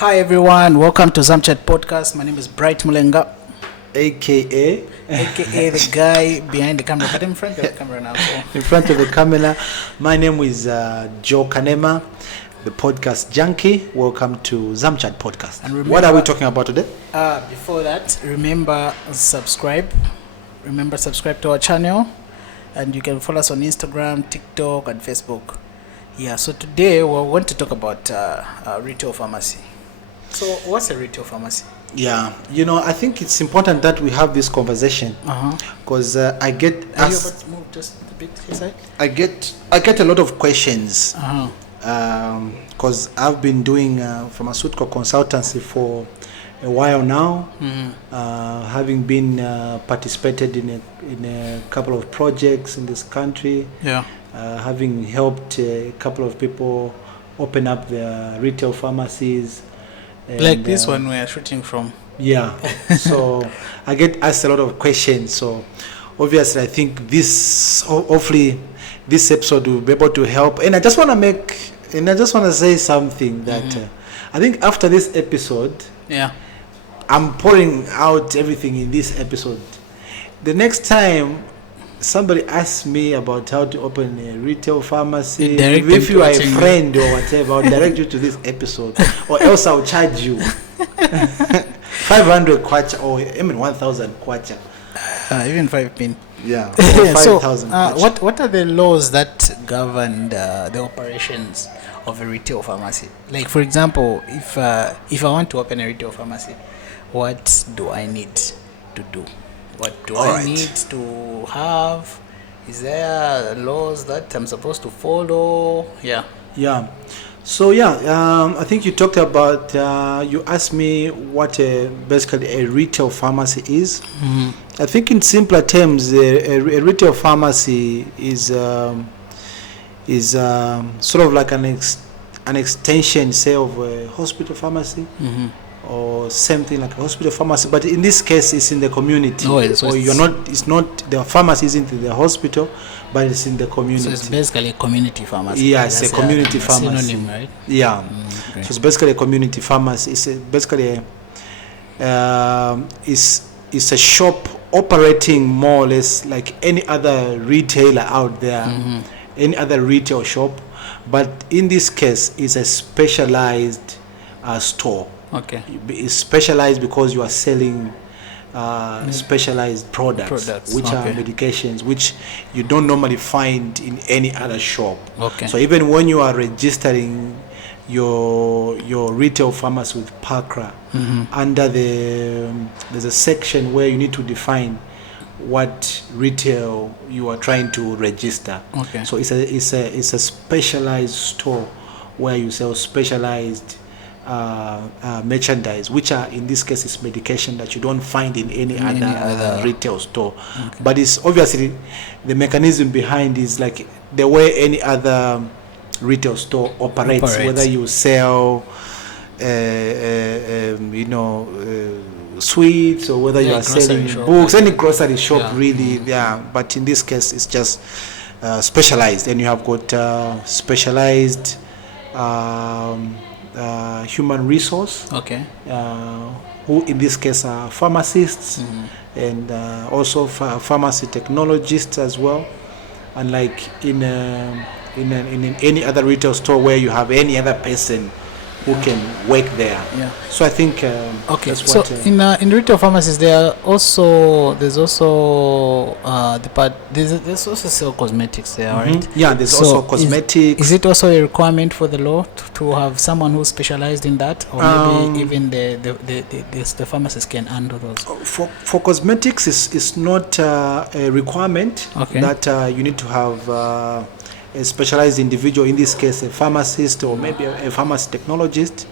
Hi everyone, welcome to Zamchat Podcast. My name is Bright Mulenga, aka the guy behind the camera, but in front of the camera now. So. in front of the camera. My name is Joe Kanema, the podcast junkie. Welcome to Zamchat Podcast. And remember, what are we talking about today? Before that, remember subscribe to our channel, and you can follow us on Instagram, TikTok, and Facebook. Yeah, so today we're going to talk about retail pharmacy. So what's a retail pharmacy? Yeah, I think it's important that we have this conversation because I get asked. Move just a bit inside. I get a lot of questions because I've been doing pharmaceutical consultancy for a while now, having been participated in a couple of projects in this country. Yeah. Having helped a couple of people open up their retail pharmacies. And, like this one we are shooting from. Yeah. So I get asked a lot of questions. So obviously I think hopefully this episode will be able to help. And I just want to say something that I think after this episode, I'm pouring out everything in this episode. The next time somebody asks me about how to open a retail pharmacy, if you are a friend or whatever, I'll direct you to this episode, or else I'll charge you 500 kwacha or even 1,000 kwacha. Even 5 pin. Yeah. 5,000. So, what are the laws that govern the operations of a retail pharmacy? Like, for example, if I want to open a retail pharmacy, what do I need to do? What do I need to have? Is there laws that I'm supposed to follow? Yeah. So I think you talked about. You asked me what basically a retail pharmacy is. I think in simpler terms, a retail pharmacy is sort of like an extension, say, of a hospital pharmacy. Or same thing like a hospital pharmacy, but in this case it's in the community. It's not the pharmacy isn't in the hospital, but it's in the community. So it's basically a community pharmacy. Yeah, it's a community pharmacy. Synonym, right? Yeah. Okay. So it's basically a community pharmacy. It's basically it's a shop operating more or less like any other retailer out there, any other retail shop, but in this case it's a specialized store. Okay. It's specialized because you are selling specialized products which are medications which you don't normally find in any other shop. Okay. So even when you are registering your retail pharmacy with PACRA, under there's a section where you need to define what retail you are trying to register. Okay. So it's a specialized store where you sell specialized merchandise, which are in this case is medication that you don't find in any other retail store. But it's obviously the mechanism behind is like the way any other retail store operates. Whether you sell sweets, or whether you are selling books, any grocery shop really. But in this case it's just specialized, and you have got specialized human resource, who in this case are pharmacists, and also pharmacy technologists as well. And like in any other retail store where you have any other person who can work there. So I think that's so what, in retail pharmacies there's also there's also sell cosmetics there, right? There's also cosmetics. Is it also a requirement for the law to have someone who's specialized in that, or maybe even the pharmacists can handle those? For cosmetics, it's not a requirement that you need to have a specialized individual, in this case a pharmacist or maybe a pharmacy technologist.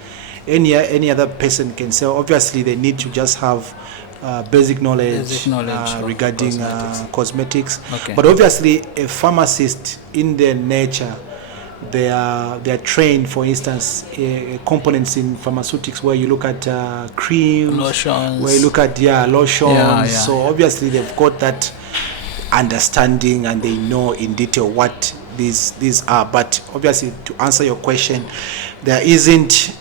Any other person can sell. Obviously they need to just have basic knowledge regarding cosmetics. But obviously a pharmacist in their nature, they are trained. For instance, components in pharmaceutics where you look at creams, lotions, where you look at lotions. So obviously they've got that understanding and they know in detail what these are. But obviously, to answer your question, there isn't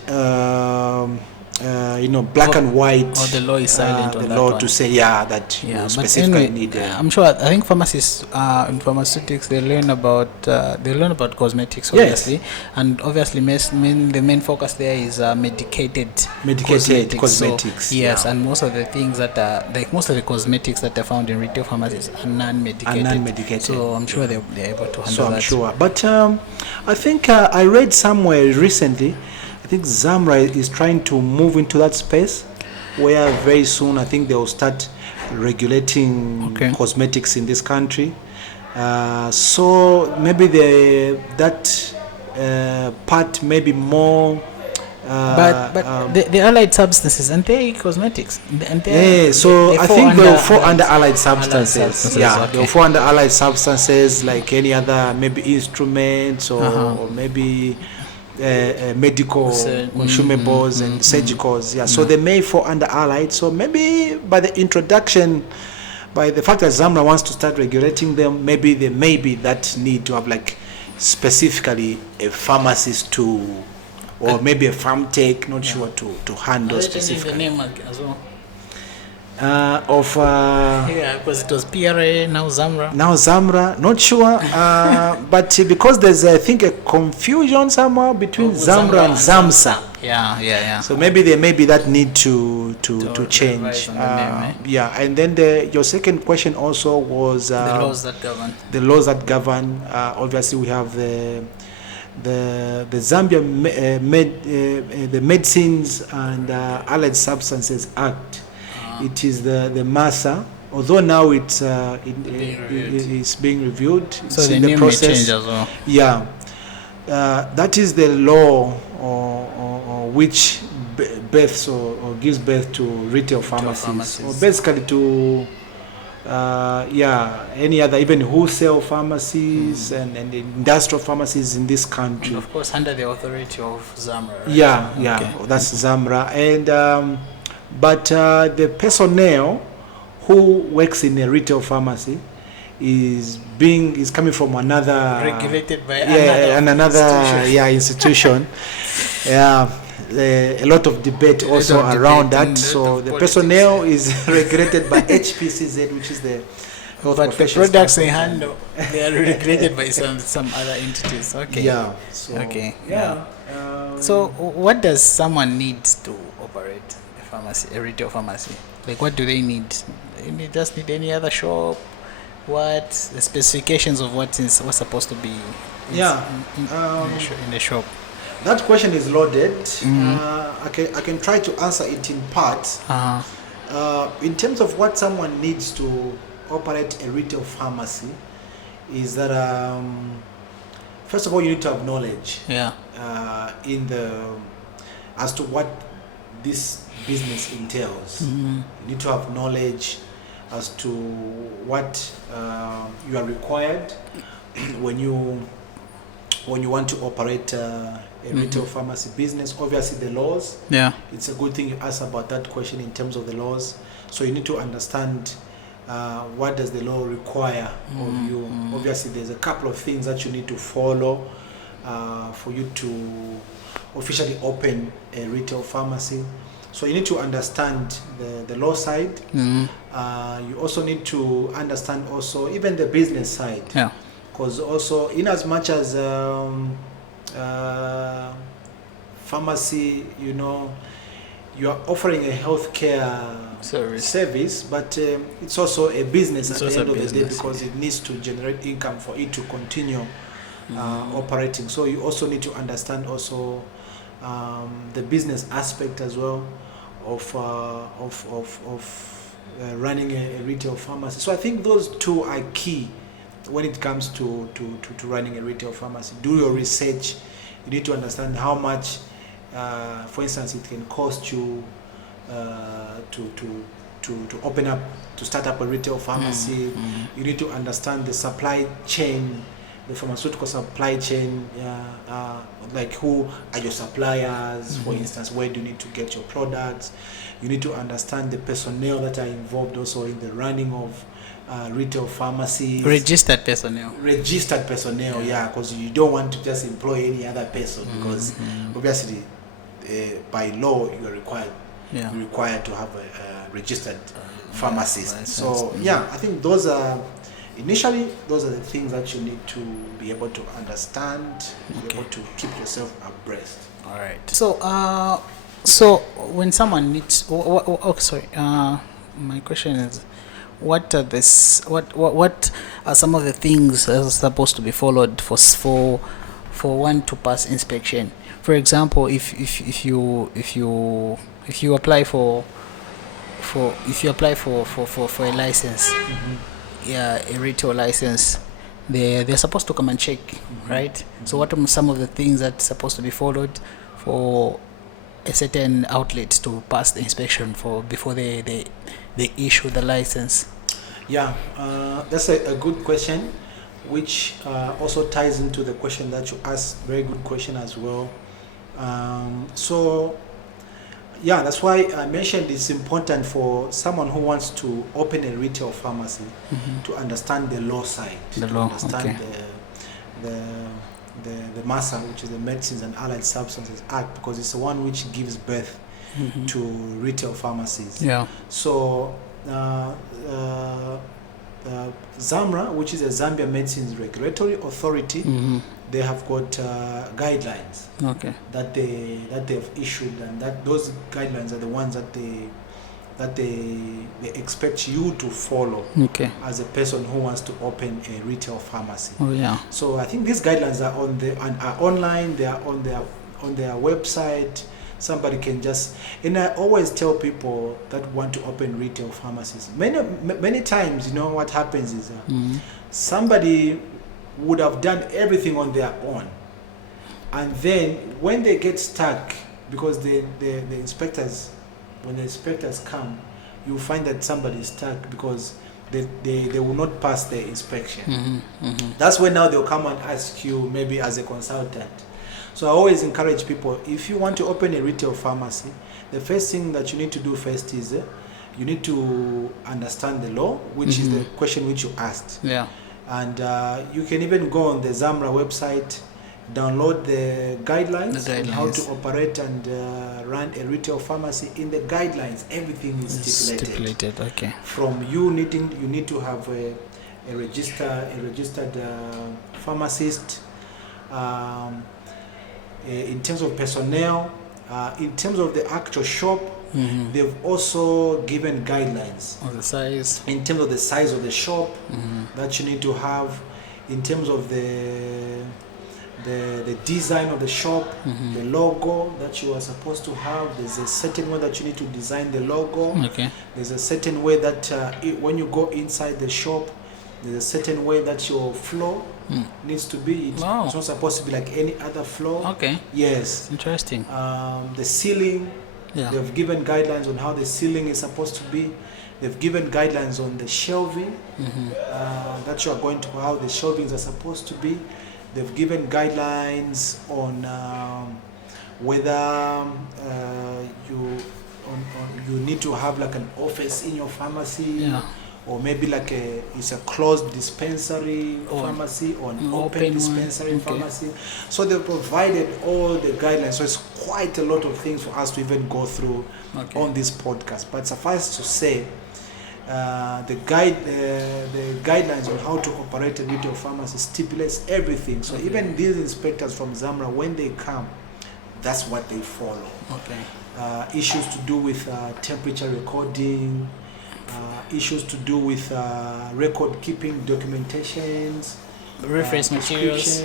black and white. Or the law is silent on the that law one. to say that you But specifically anyway, need. I'm sure. I think pharmacists in pharmaceutics they learn about cosmetics, obviously, Yes. and obviously the main focus there is medicated cosmetics. So, yes, and most of the things that are like most of the cosmetics that are found in retail pharmacies are non-medicated. So I'm sure they're able to handle So I'm that. sure. But I think I read somewhere recently, I think Zamra is trying to move into that space where very soon I think they will start regulating cosmetics in this country. So maybe that part may be more. But the allied substances, aren't they cosmetics? So I think they'll fall under allied substances. Okay. They'll fall under allied substances like any other maybe instruments or maybe medical consumables and surgicals. So they may fall under allied. So maybe by the fact that Zamra wants to start regulating them, maybe there may be that need to have like specifically a pharmacist or maybe a farm tech, not sure to handle specifically. The name as well. Because it was PRA, now Zamra. Not sure. But because there's I think a confusion somehow between Zamra and Zamsa. Yeah. So maybe there may be that need to change. And then your second question also was the laws that govern. The laws that govern. Obviously, we have the Zambia the Medicines and Allied Substances Act. It is the MASA, although now it's being reviewed. So it's the in name the process. May change as well. Yeah, that is the law or which births or gives birth to retail pharmacies. Or basically to any other, even wholesale pharmacies and industrial pharmacies in this country. And of course, under the authority of Zamra. Right? That's Zamra. And but the personnel who works in a retail pharmacy is coming from another regulated by another institution. A lot of debate also around that. So the personnel is regulated by HPCZ, which is the health but the professions products they handle, they are regulated by some other entities. So what does someone need to operate a retail pharmacy? Like, what do they need? They just need any other shop? What the specifications of what's supposed to be in the shop? That question is loaded. I can try to answer it in parts. In terms of what someone needs to operate a retail pharmacy, is that first of all you need to have knowledge. As to what this business entails. You need to have knowledge as to what you are required when you want to operate a retail pharmacy business. Obviously the laws. It's a good thing you asked about that question in terms of the laws. So you need to understand what does the law require of you. Obviously there's a couple of things that you need to follow for you to officially open a retail pharmacy. So you need to understand the law side. You also need to understand also even the business side. Because also in as much as pharmacy, you are offering a healthcare service, but it's also a business at the end of the day, because it needs to generate income for it to continue operating. So you also need to understand also the business aspect as well of running a retail pharmacy. So I think those two are key when it comes to running a retail pharmacy. Do your research. You need to understand how much, for instance, it can cost you to open up, to start up a retail pharmacy. You need to understand the supply chain, the pharmaceutical supply chain, like who are your suppliers, for instance, where do you need to get your products. You need to understand the personnel that are involved also in the running of retail pharmacies. Registered personnel, because you don't want to just employ any other person, because obviously by law you're required Yeah. to have a registered pharmacist. license. So yeah, I think those are the things that you need to be able to understand, be able to keep yourself abreast. All right. So when someone needs, sorry. My question is, what are what are some of the things that are supposed to be followed for one to pass inspection? For example, if you apply for a license, yeah, a retail license, they're supposed to come and check, right? So what are some of the things that's supposed to be followed for a certain outlet to pass the inspection before they issue the license? Yeah, that's a good question, which also ties into the question that you asked. Very good question as well. So yeah, that's why I mentioned it's important for someone who wants to open a retail pharmacy to understand the law side, understand the MASA, which is the Medicines and Allied Substances Act, because it's the one which gives birth to retail pharmacies. Yeah. So ZAMRA, which is a Zambia Medicines Regulatory Authority, they have got guidelines that they've issued, and that those guidelines are the ones that they expect you to follow as a person who wants to open a retail pharmacy. Oh yeah. So I think these guidelines are are online. They are on their website. Somebody can just, and I always tell people that want to open retail pharmacies. Many times, you know what happens is somebody would have done everything on their own, and then when they get stuck, because the inspectors, when the inspectors come, you find that somebody is stuck because they will not pass the inspection. That's when now they'll come and ask you, maybe as a consultant. So I always encourage people, if you want to open a retail pharmacy, the first thing that you need to do first is you need to understand the law, which is the question which you asked. Yeah. And you can even go on the ZAMRA website, download the guidelines on how to operate and run a retail pharmacy. In the guidelines, everything is stipulated. Okay. From you need to have a registered pharmacist. In terms of personnel, in terms of the actual shop, they've also given guidelines on the size. In terms of the size of the shop that you need to have, in terms of the design of the shop, the logo that you are supposed to have. There's a certain way that you need to design the logo. Okay. There's a certain way that when you go inside the shop, there's a certain way that your floor needs to be. It's not supposed to be like any other floor. Okay. Yes. Interesting. The ceiling. Yeah. They've given guidelines on how the ceiling is supposed to be. They've given guidelines on the shelving that you are going to, how the shelvings are supposed to be. They've given guidelines on whether you need to have like an office in your pharmacy, or maybe like it's a closed dispensary pharmacy or an open dispensary pharmacy. So they've provided all the guidelines. So it's quite a lot of things for us to even go through on this podcast. But suffice to say, the guidelines on how to operate a retail pharmacy stipulates everything. So even these inspectors from ZAMRA, when they come, that's what they follow. Issues to do with temperature recording, issues to do with record keeping, documentations, reference materials.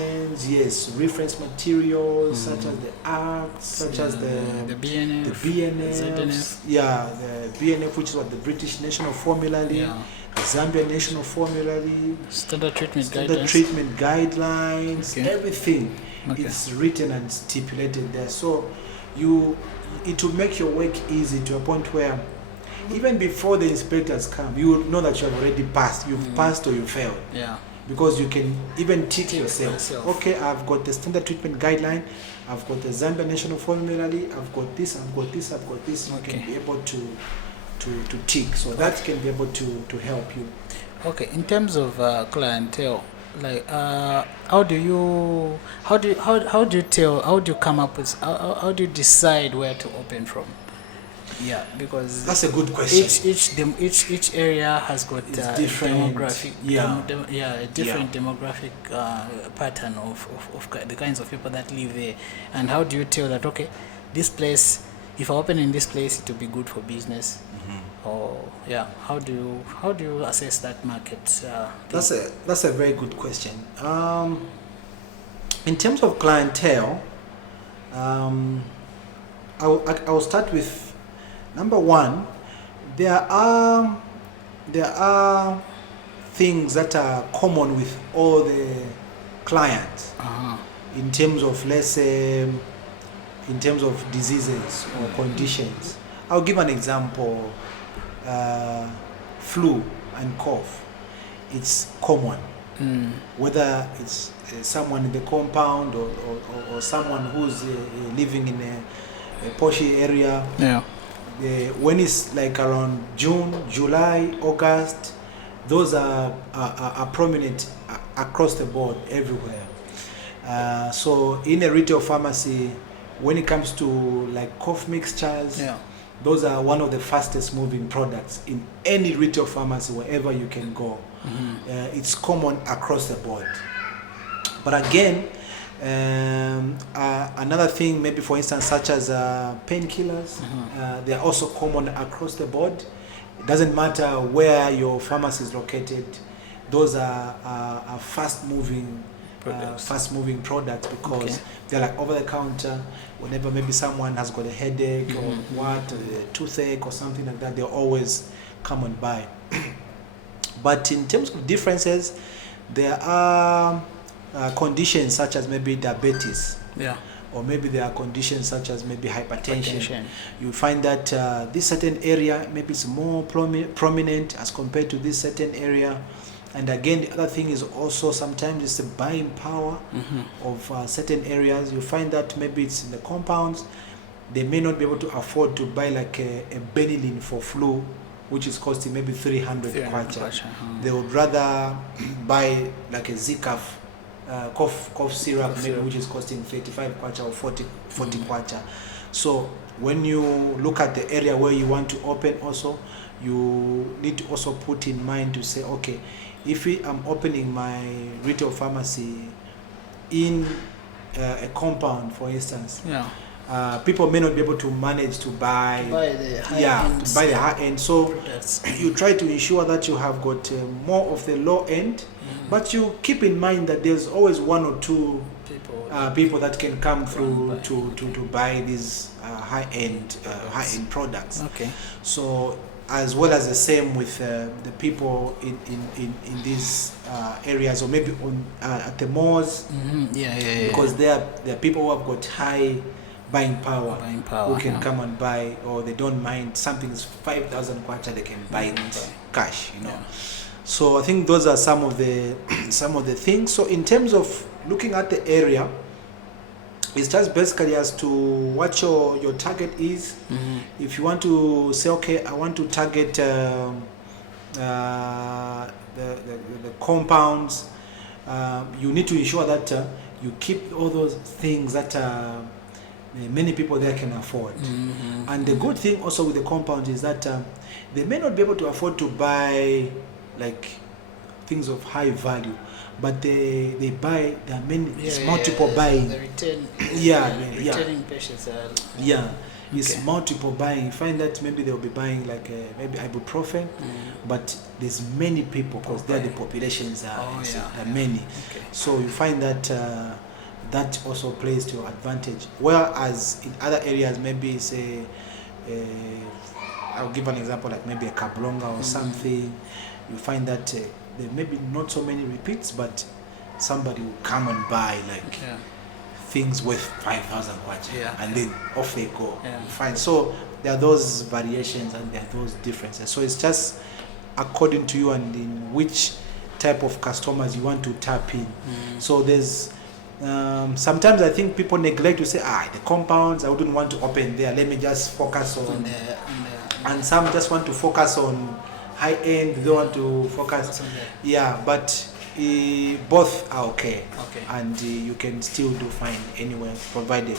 Yes, reference materials such as the acts, such as the BNF, ZNF. Yeah, the BNF, which is what the British National Formulary, the Zambian National Formulary, standard treatment guidelines, everything is written and stipulated there. So it will make your work easy to a point where even before the inspectors come, you know that you have already passed. You've passed or you failed. Yeah. Because you can even tick yourself. Okay, I've got the standard treatment guideline. I've got the Zambia National Formulary. I've got this. I've got this. I've got this. You can be able to tick. So that can be able to help you. Okay. In terms of clientele, Like, how do you how do you come up with how do you decide where to open from? Yeah, because That's a good question. Each area has got different demographic, a different demographic pattern of the kinds of people that live there. And how do you tell that, okay, this place, if I open in this place, it will be good for business? Or how do you assess that market? That's a very good question. In terms of clientele, I'll start with number one. There are things that are common with all the clients in terms of, let's say, in terms of diseases or conditions. I'll give an example. Flu and cough, it's common, whether it's someone in the compound or someone who's living in a poshy area. When it's like around June, July, August, those are prominent across the board everywhere. So in a retail pharmacy, when it comes to like cough mixtures, those are one of the fastest moving products in any retail pharmacy wherever you can go. It's common across the board. But again, another thing, maybe for instance, such as painkillers, they are also common across the board. It doesn't matter where your pharmacy is located. Those are fast-moving products because they're like over the counter. Whenever maybe someone has got a headache or a toothache or something like that, they'll always come and buy. But in terms of differences, there are conditions such as maybe diabetes, or maybe there are conditions such as maybe hypertension. You find that this certain area maybe is more prominent as compared to this certain area. And again, the other thing is also sometimes it's the buying power of certain areas. You find that maybe it's in the compounds, they may not be able to afford to buy like a Benylin for flu, which is costing maybe 300 kwacha. They would rather buy like a Zicaf cough syrup, maybe which is costing 35 kwacha or 40 kwacha. So when you look at the area where you want to open also, you need to also put in mind to say, okay, if I'm opening my retail pharmacy in a compound, for instance, people may not be able to manage to buy the high end. So products. You try to ensure that you have got more of the low end, but you keep in mind that there's always one or two people that can come through to buy these high end products. Okay. So as well as the same with the people in these areas, or maybe on at the malls, because there are people who have got high buying power who can come and buy, or they don't mind something is 5,000 kwacha, they can buy it cash, So I think those are some of the things. So in terms of looking at the area, it's just basically as to what your target is. If you want to say, okay, I want to target the compounds, you need to ensure that you keep all those things that many people there can afford. And the good thing also with the compounds is that they may not be able to afford to buy like things of high value, but they buy. There are many. It's multiple buying. The returning patients are. It's multiple buying. You find that maybe they'll be buying like maybe ibuprofen, but there's many people because there the populations are many. Okay. So you find that that also plays to your advantage. Whereas in other areas, maybe say, I'll give an example like maybe a Kablonga or something. You find that there may be not so many repeats, but somebody will come and buy like things worth 5,000 kwacha, and then off they go. You find so there are those variations and there are those differences. So it's just according to you and in which type of customers you want to tap in. So there's sometimes I think people neglect to say, the compounds I wouldn't want to open there. Let me just focus on and some just want to focus on high end. They don't want to focus on but Both are okay. Okay. And you can still do fine anywhere, provided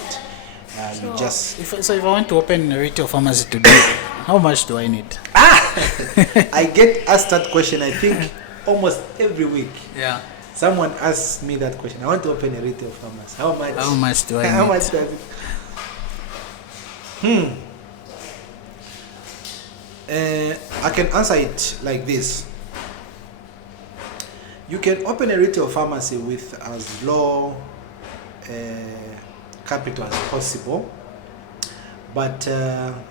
you just. If I want to open a retail pharmacy today, how much do I need? I get asked that question, I think, almost every week. Yeah. Someone asks me that question. I want to open a retail pharmacy. How much? How much do I How need? much does it? I can answer it like this. You can open a retail pharmacy with as low capital as possible, but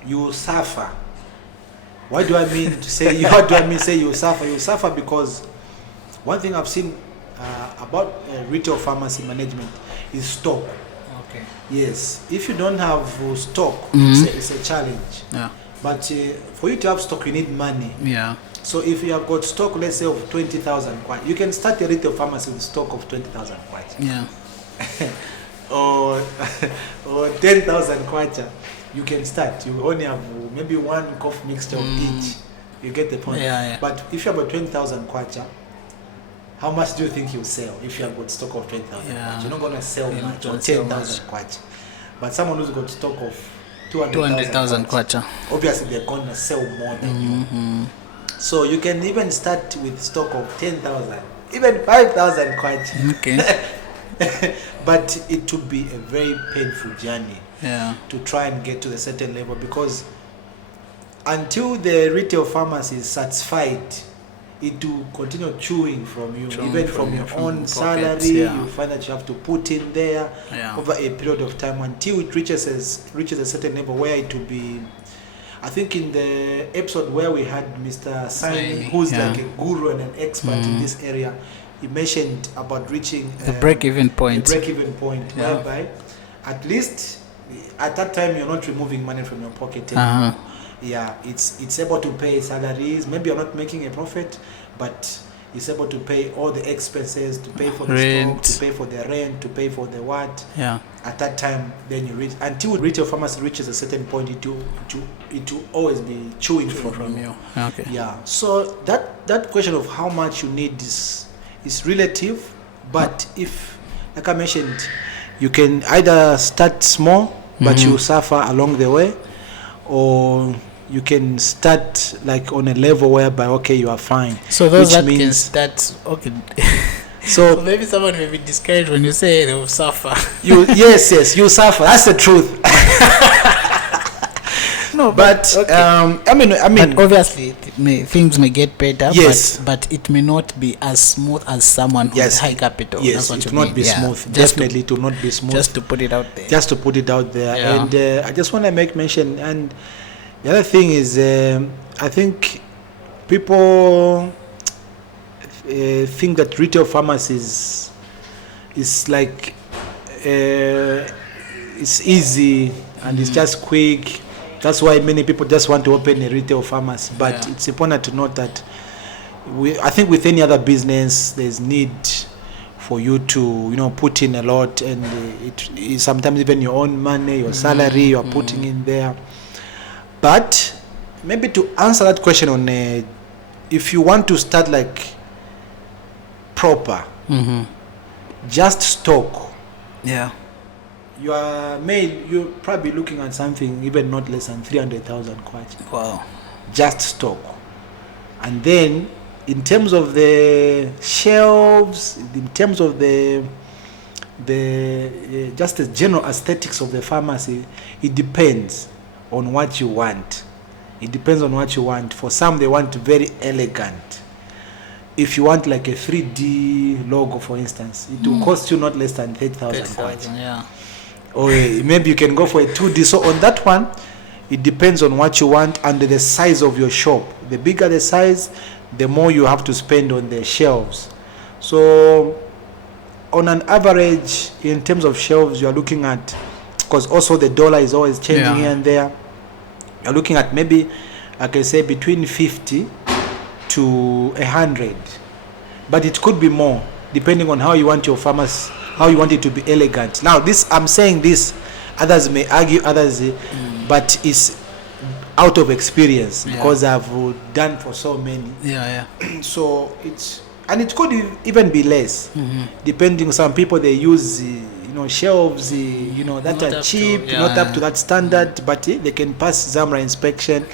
you suffer. What do I mean to say? What do I mean say you suffer? You suffer because one thing I've seen about retail pharmacy management is stock. Okay. Yes, if you don't have stock, it's a challenge. Yeah. But for you to have stock, you need money. Yeah. So if you have got stock, let's say of 20,000 kwacha, you can start a retail pharmacy with stock of 20,000 kwacha. Yeah. or 10,000 kwacha. You can start. You only have maybe one cough mixture of each. You get the point. Yeah. But if you have got 20,000 kwacha, how much do you think you'll sell if you have got stock of 20,000 Yeah. kwacha? You're not going to sell You're not much, or gonna sell 10,000 kwacha. But someone who's got stock of 200,000 kwacha. obviously they're going to sell more than you. So you can even start with stock of 10,000, even 5,000 kwacha. Okay. But it would be a very painful journey. Yeah. To try and get to a certain level, because until the retail pharmacy is satisfied, it will continue chewing from you, even from your own pockets, salary. yeah. You find that you have to put in there over a period of time until it reaches a certain level where it will be. I think in the episode where we had Mr. Saini, who's like a guru and an expert in this area, he mentioned about reaching the break-even point. The break-even point, whereby at least at that time you're not removing money from your pocket anymore. Yeah, it's able to pay salaries. Maybe you're not making a profit, but it's able to pay all the expenses, to pay for the rent, stock, to pay for the rent, to pay for the what. Yeah. At that time, then you reach, until retail pharmacy reaches a certain point, it will always be chewing from you. Okay. Yeah. So that question of how much you need is relative, but if, like I mentioned, you can either start small, but you suffer along the way, or you can start like on a level whereby you are fine. So those that can start So maybe someone may be discouraged when you say they will suffer. Yes, you suffer. That's the truth. No, but I mean, but obviously things may get better. Yes, but it may not be as smooth as someone who has high capital. Yes, it will not be smooth. Definitely, it will not be smooth. Just to put it out there. Yeah. And I just want to make mention. And the other thing is, I think people think that retail pharmacies is like it's easy and it's just quick. That's why many people just want to open a retail pharmacy. But it's important to note that I think with any other business, there's need for you to put in a lot, and it sometimes even your own money, your salary, you are putting in there. But maybe to answer that question on if you want to start like proper, just stock. Yeah. You're probably looking at something even not less than 300,000 kwacha. Wow. Just stock. And then in terms of the shelves, in terms of the just the general aesthetics of the pharmacy, it depends on what you want. For some, they want very elegant. If you want like a 3D logo, for instance, it will cost you not less than 30,000 kwacha. Yeah. Or maybe you can go for a 2D. So on that one, it depends on what you want and the size of your shop. The bigger the size, the more you have to spend on the shelves. So on an average, in terms of shelves, you are looking at, because also the dollar is always changing here and there, you're looking at maybe, like I say, between 50 to 100. But it could be more, depending on how you want your pharmacy, how you want it to be elegant. Now, I'm saying this, others may argue, but it's out of experience because I've done for so many. Yeah. So it's and it could even be less, depending. Some people they use shelves that Not are up cheap, to, not up to that standard, but they can pass Zamra inspection.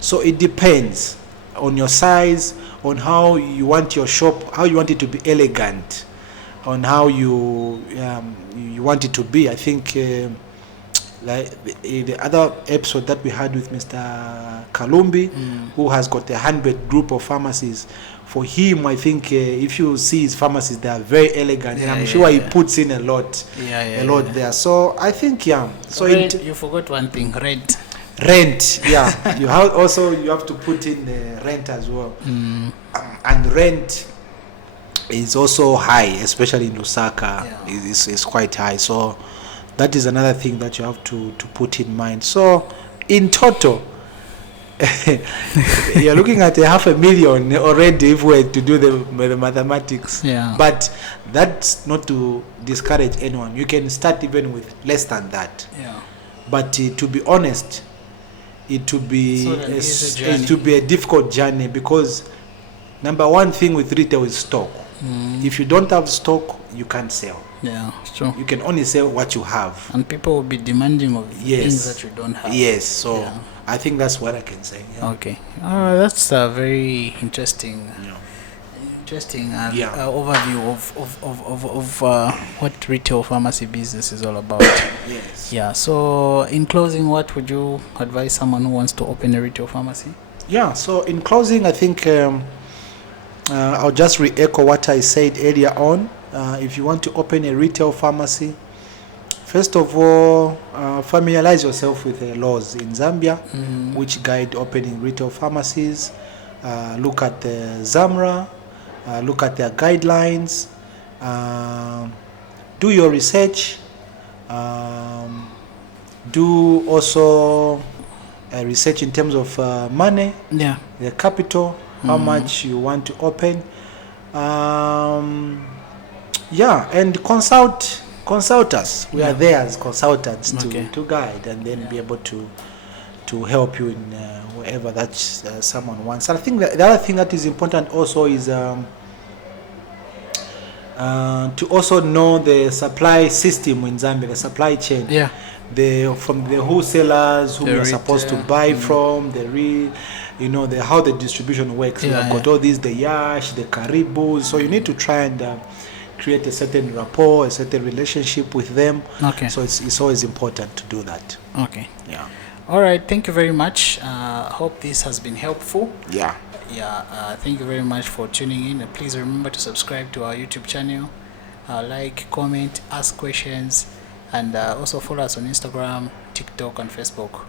So it depends on your size, on how you want your shop, how you want it to be elegant, on how you want it to be. I think like the other episode that we had with Mr. Kalumbi, who has got a 100 group of pharmacies. For him, I think if you see his pharmacies, they are very elegant, and I'm sure he puts in a lot there. So I think So you forgot one thing: rent. Yeah. You have to put in the rent as well, and rent is also high, especially in Lusaka. It's quite high. So that is another thing that you have to put in mind. So in total, you're looking at 500,000 already if we were to do the mathematics. But that's not to discourage anyone. You can start even with less than that. But to be honest, it to be a difficult journey, because number one thing with retail is stock. If you don't have stock, you can't sell. It's true. You can only sell what you have, and people will be demanding of things that you don't have. So I think that's what I can say. Okay. That's a very interesting overview of what retail pharmacy business is all about. So in closing, what would you advise someone who wants to open a retail pharmacy? So in closing, I think I'll just re-echo what I said earlier on. If you want to open a retail pharmacy, first of all, familiarize yourself with the laws in Zambia, which guide opening retail pharmacies. Look at the Zamra, look at their guidelines, do your research, do also research in terms of money, the capital, how much you want to open, and consult us. We are there as consultants to guide and then be able to help you in wherever that someone wants. And I think that the other thing that is important also is to also know the supply system in Zambia, the supply chain. From the wholesalers who are supposed to buy from, how the distribution works. You've got all these, the Yash, the Caribous. So you need to try and create a certain rapport, a certain relationship with them. So it's always important to do that. All right. Thank you very much. Hope this has been helpful. Thank you very much for tuning in. Please remember to subscribe to our YouTube channel, like, comment, ask questions, and also follow us on Instagram, TikTok, and Facebook.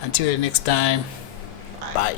Until the next time, bye.